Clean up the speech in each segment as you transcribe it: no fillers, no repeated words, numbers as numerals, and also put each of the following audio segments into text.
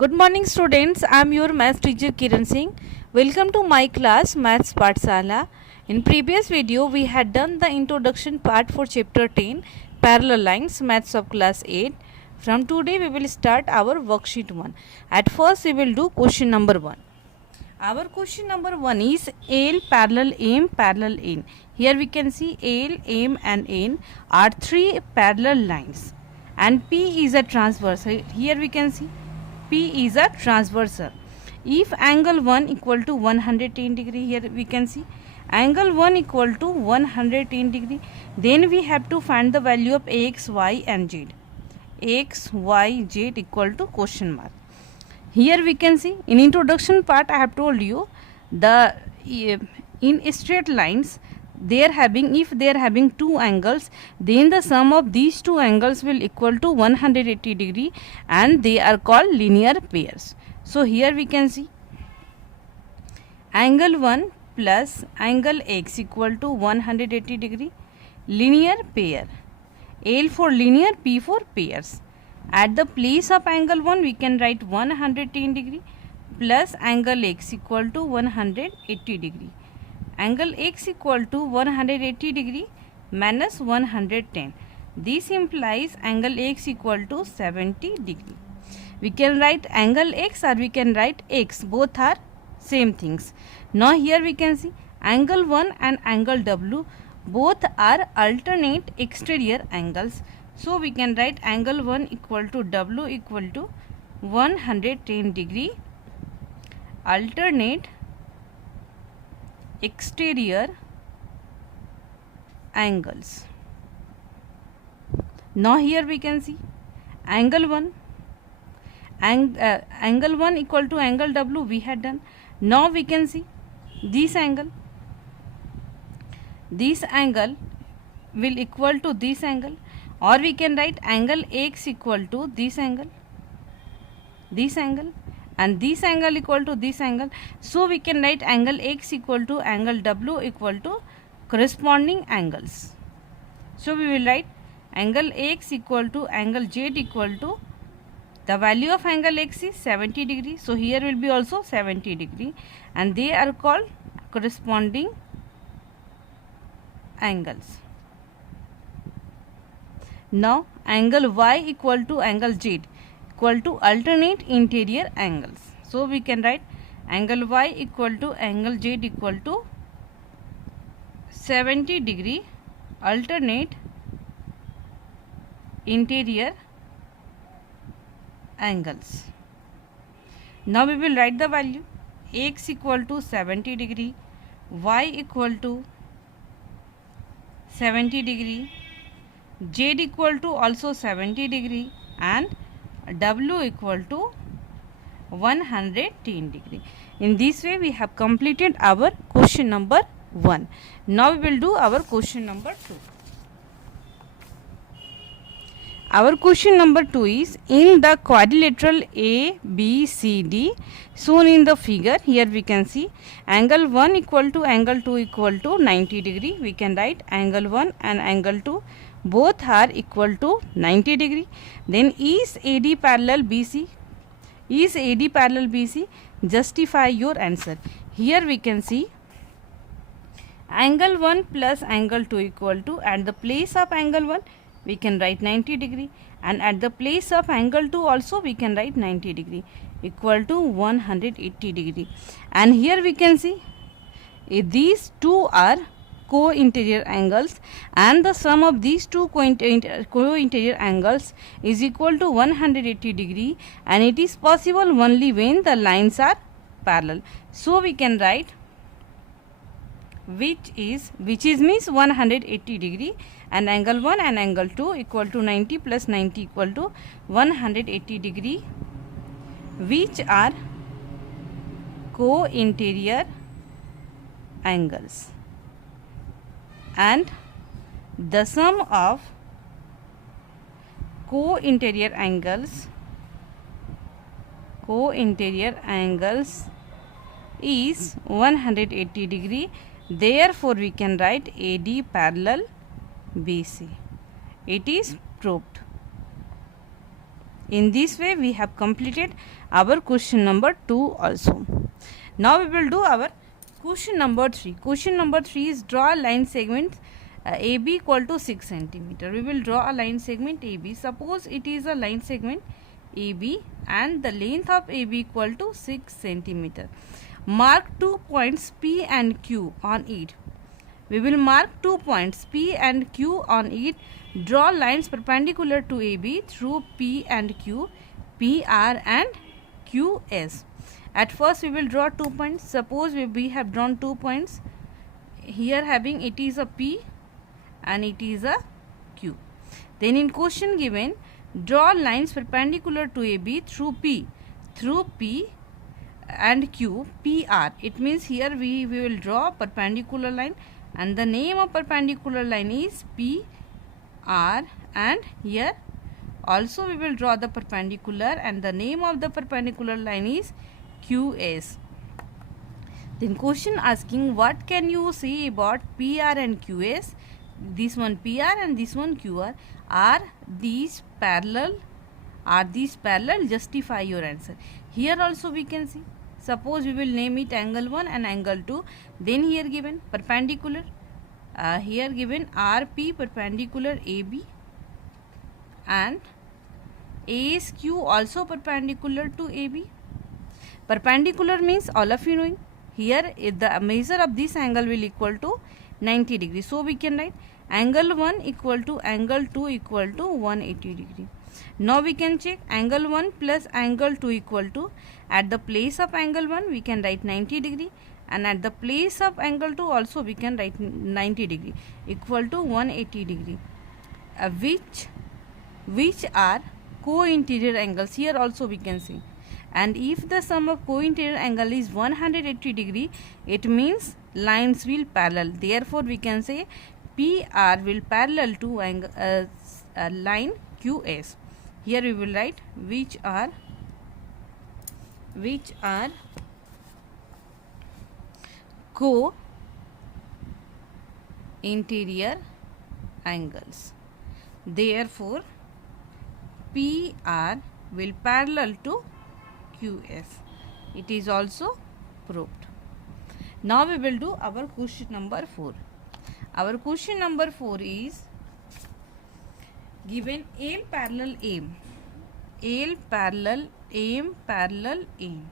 Good morning students, I am your maths teacher Kiran Singh. Welcome to my class Maths Pathshala. In previous video we had done the introduction part for chapter 10 parallel lines maths of class 8. From today we will start our worksheet 1. At first we will do question number 1. Our question number 1 is AL parallel M parallel N. Here we can see AL, M and N are three parallel lines and P is a transversal. Here we can see P is a transversal. If angle 1 equal to 110 degree, here we can see angle 1 equal to 110 degree, then we have to find the value of x, y and z. X, y, z equal to question mark. Here we can see in introduction part I have told you the in straight lines if they are having two angles, then the sum of these two angles will equal to 180 degree and they are called linear pairs. So here we can see angle 1 plus angle x equal to 180 degree, linear pair. L for linear, P for pairs. At the place of angle 1 we can write 110 degree plus angle x equal to 180 degree. Angle x equal to 180 degree minus 110. This implies angle x equal to 70 degree. We can write angle x or we can write x. Both are same things. Now here we can see angle 1 and angle W both are alternate exterior angles. So we can write angle 1 equal to W equal to 110 degree alternate exterior angles. Now here we can see angle 1 angle 1 equal to angle W we had done. Now we can see this angle will equal to this angle, or we can write angle x equal to this angle and this angle equal to this angle. So we can write angle x equal to angle W equal to corresponding angles. So we will write angle x equal to angle z equal to the value of angle x is 70 degree. So here will be also 70 degree and they are called corresponding angles. Now angle y equal to angle z equal to alternate interior angles. So we can write angle y equal to angle z equal to 70 degree alternate interior angles. Now we will write the value x equal to 70 degree, y equal to 70 degree, z equal to also 70 degree and W equal to 110 degree. In this way we have completed our question number 1. Now we will do our question number 2. Our question number 2 is in the quadrilateral ABCD shown in the figure. Here we can see angle 1 equal to angle 2 equal to 90 degree. We can write angle 1 and angle 2 both are equal to 90 degree. Then is AD parallel BC? Is AD parallel BC? Justify your answer. Here we can see angle 1 plus angle 2 equal to, at the place of angle 1 we can write 90 degree and at the place of angle 2 also we can write 90 degree equal to 180 degree. And here we can see these two are co-interior angles and the sum of these two co-interior angles is equal to 180 degree and it is possible only when the lines are parallel. So we can write which is means 180 degree and angle 1 and angle 2 equal to 90 plus 90 equal to 180 degree, which are co-interior angles, and the sum of co-interior angles is 180 degree. Therefore we can write AD parallel BC. It is proved. In this way we have completed our question number 2 also. Now we will do our question number 3. Question number 3 is draw a line segment AB equal to 6 centimeter. We will draw a line segment AB. Suppose it is a line segment AB and the length of AB equal to 6 centimeter. Mark 2 points P and Q on it. We will mark 2 points P and Q on it. Draw lines perpendicular to AB through P and Q, PR and QS. At first we will draw 2 points. Suppose we have drawn 2 points. Here having it is a P and it is a Q. Then in question given, draw lines perpendicular to AB through P and Q, PR. It means here we will draw perpendicular line and the name of perpendicular line is PR, and here also we will draw the perpendicular and the name of the perpendicular line is QS. Then question asking what can you say about PR and QS? This one PR and this one QR. Are these parallel? Are these parallel? Justify your answer. Here also we can see. Suppose we will name it angle 1 and angle 2. Then here given perpendicular. Here given RP perpendicular AB and ASQ also perpendicular to AB. Perpendicular means all of you knowing. Here the measure of this angle will equal to 90 degree. So we can write angle 1 equal to angle 2 equal to 180 degree. Now we can check angle 1 plus angle 2 equal to, at the place of angle 1 we can write 90 degree and at the place of angle 2 also we can write 90 degree equal to 180 degree, which are co-interior angles. Here also we can see, and if the sum of co-interior angle is 180 degree, it means lines will parallel. Therefore we can say PR will parallel to line QS. Here we will write which are co-interior angles. Therefore PR will parallel to QS. It is also proved. Now we will do our question number 4. Our question number 4 is given L parallel M. L parallel M parallel M.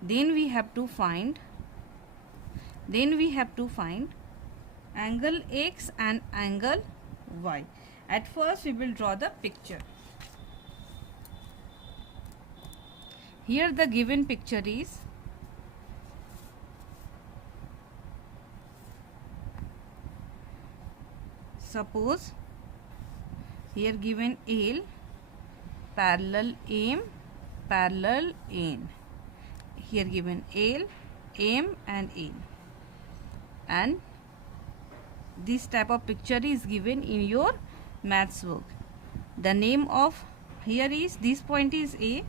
Then we have to find angle X and angle Y. At first we will draw the picture. Here the given picture is suppose here given L parallel M parallel N. Here given L, M and N, and this type of picture is given in your maths book. The name of here is, this point is A,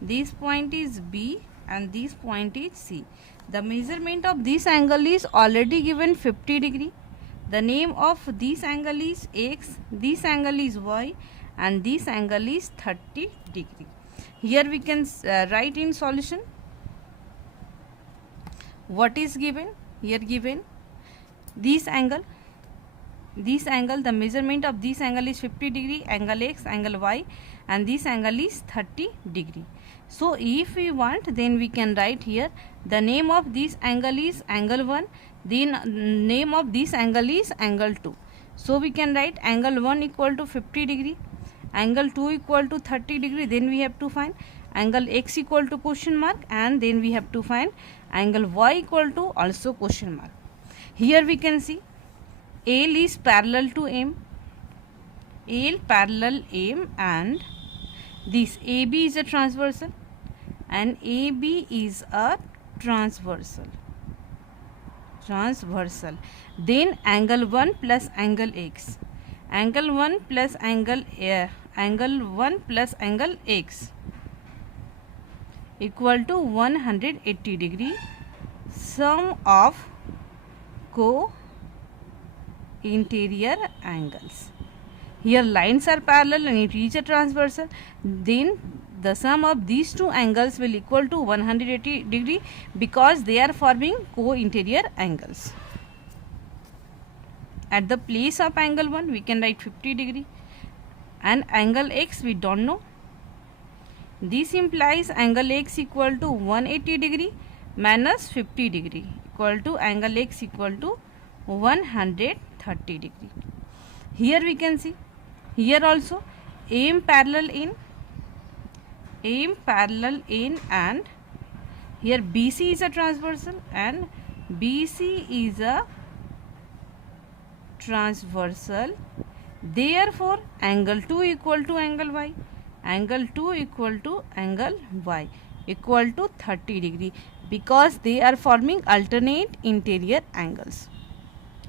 this point is B and this point is C. The measurement of this angle is already given 50 degree. The name of this angle is X, this angle is Y and this angle is 30 degree. Here we can write in solution what is given. Here given this angle, the measurement of this angle is 50 degree, angle X, angle Y and this angle is 30 degree. So if we want, then we can write here the name of this angle is angle 1, then name of this angle is angle 2. So we can write angle 1 equal to 50 degree, angle 2 equal to 30 degree, then we have to find angle X equal to question mark and then we have to find angle Y equal to also question mark. Here we can see L is parallel to M, L parallel M, and this AB is a transversal and AB is a transversal. Then angle 1 plus angle X, angle 1 plus angle X equal to 180 degree, sum of co-interior angles. here lines are parallel and it is a transversal, then the sum of these two angles will equal to 180 degree because they are forming co-interior angles. At the place of angle 1 we can write 50 degree and angle x we don't know. This implies angle x equal to 180 degree minus 50 degree equal to angle x equal to 130 degree. Here we can see, here also AM parallel in and here BC is a transversal and BC is a transversal, therefore angle 2 equal to angle y, angle 2 equal to angle y equal to 30 degree because they are forming alternate interior angles.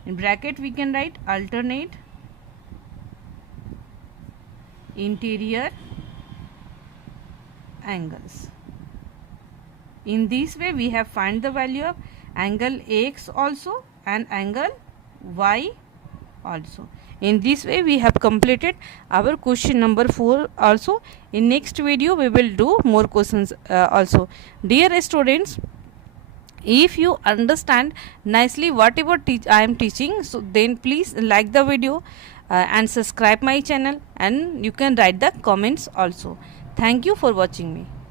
In bracket we can write alternate interior angles. In this way we have find the value of angle x also and angle y also. In this way we have completed our question number 4 also. In next video we will do more questions also. Dear students, if you understand nicely whatever I am teaching, so then please like the video and subscribe my channel, and you can write the comments also. Thank you for watching me.